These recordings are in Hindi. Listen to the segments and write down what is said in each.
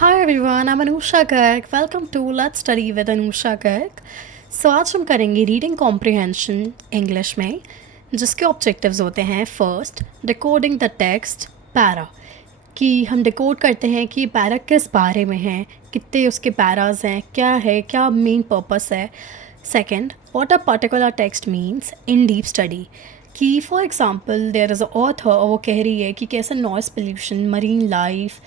Hi everyone, I'm Anusha Garg. Welcome to Let's Study with Anusha Garg. आज हम करेंगे रीडिंग कॉम्प्रिहेंशन इंग्लिश में, जिसके ऑब्जेक्टिव्स होते हैं first decoding the text para, कि हम डिकोड करते हैं कि पैरा किस बारे में है, कितने उसके पैराज हैं, क्या है, क्या मेन पर्पस है. Second, what a particular text means in deep study, कि for example there is a author और वो कह रही है कि कैसे नॉइस पोल्यूशन मरीन लाइफ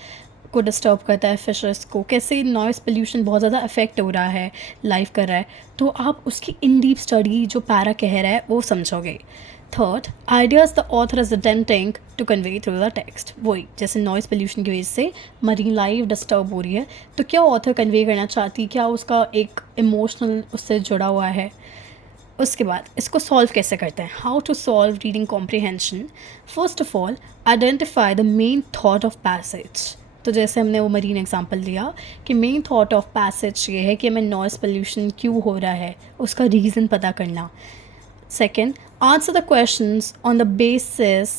को डिस्टर्ब करता है, फिशेस को, कैसे नॉइस पोल्यूशन बहुत ज़्यादा अफेक्ट हो रहा है, लाइफ कर रहा है. तो आप उसकी इन डीप स्टडी जो पैरा कह रहा है वो समझोगे. Third, ideas the author is attempting to convey through the text. वही जैसे नॉइस पोल्यूशन की वजह से मरीन लाइफ डिस्टर्ब हो रही है, तो क्या ऑथर कन्वे करना चाहती, क्या उसका एक इमोशनल उससे जुड़ा हुआ है. उसके बाद इसको सॉल्व कैसे करते हैं, how to solve reading comprehension. First of all, identify the main thought of passage. तो जैसे हमने वो मरीन एग्जांपल लिया कि मेन थॉट ऑफ पैसेज ये है कि हमें नॉइस पोल्यूशन क्यों हो रहा है, उसका रीज़न पता करना. Second, answer the questions on the basis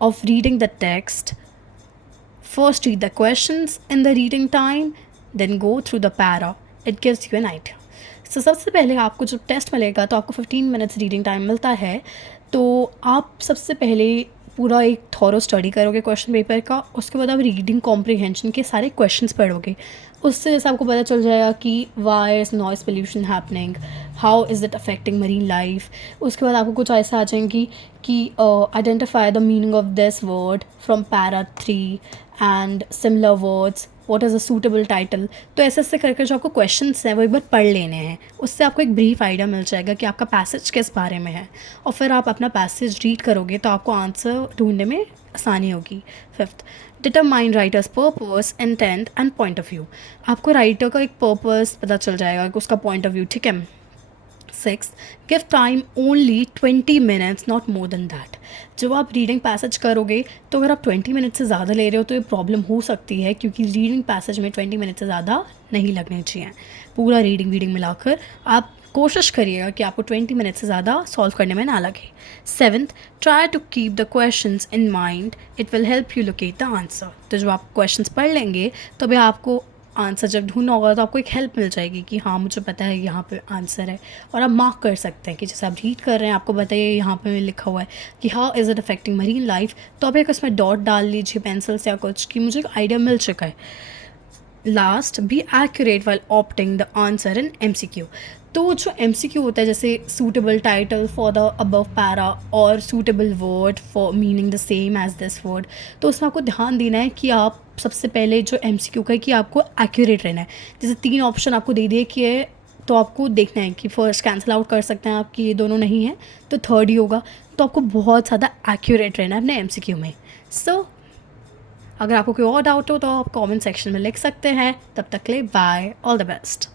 of reading the text. First read the questions in the reading time, then go through the para. It gives you an idea. So सबसे पहले आपको जब टेस्ट मिलेगा तो आपको 15 मिनट्स रीडिंग टाइम मिलता है. तो आप सबसे पहले पूरा एक थॉरो स्टडी करोगे क्वेश्चन पेपर का, उसके बाद आप रीडिंग कॉम्प्रिहेंशन के सारे क्वेश्चंस पढ़ोगे. उससे जैसे आपको पता चल जाएगा कि why is noise pollution happening, how is it affecting marine life. उसके बाद आपको कुछ ऐसा आ जाएंगी कि identify the meaning of this word from para 3 and similar words, what is a suitable title. तो ऐसे ऐसे करके जो आपको क्वेश्चंस हैं वो एक बार पढ़ लेने हैं. उससे आपको एक ब्रीफ आइडिया मिल जाएगा कि आपका पैसेज किस बारे में है, और फिर आप अपना पैसेज रीड करोगे तो आपको आंसर ढूंढने में आसानी होगी. Fifth, determine writers purpose, intent and point of view. आपको राइटर का एक पर्पस पता चल जाएगा कि उसका पॉइंट ऑफ व्यू, ठीक है. Six, give time only 20 minutes, not more than that. जब आप रीडिंग पैसेज करोगे तो अगर आप 20 मिनट से ज़्यादा ले रहे हो तो ये प्रॉब्लम हो सकती है, क्योंकि रीडिंग पैसेज में 20 मिनट से ज़्यादा नहीं लगने चाहिए. पूरा रीडिंग मिलाकर आप कोशिश करिएगा कि आपको 20 मिनट से ज़्यादा सॉल्व करने में ना लगे. Seventh, try to keep the questions in mind, it will help you locate the answer. तो जब आप क्वेश्चंस पढ़ लेंगे तो भी आपको आंसर जब ढूंढना होगा तो आपको एक हेल्प मिल जाएगी कि हाँ मुझे पता है यहाँ पे आंसर है, और आप मार्क कर सकते हैं कि जैसे आप रीड कर रहे हैं आपको बताइए यहाँ पे लिखा हुआ है कि how is it affecting marine life, तो आप एक उसमें डॉट डाल लीजिए पेंसिल से या कुछ, कि मुझे एक आइडिया मिल चुका है. Last, be accurate while opting the answer in MCQ. तो जो MCQ होता है, जैसे suitable title for the above para और suitable word for meaning the same as this word, तो उसमें आपको ध्यान देना है कि आप सबसे पहले जो MCQ का है कि आपको एक्यूरेट रहना है. जैसे 3 ऑप्शन आपको दे दिए कि है, तो आपको देखना है कि फर्स्ट कैंसिल आउट कर सकते हैं आप कि ये दोनों नहीं है तो थर्ड ही होगा. तो आपको बहुत ज़्यादा एक्यूरेट रहना है अपने MCQ में. सो अगर आपको कोई और डाउट हो तो आप कमेंट सेक्शन में लिख सकते हैं. तब तक के लिए बाय, ऑल द बेस्ट.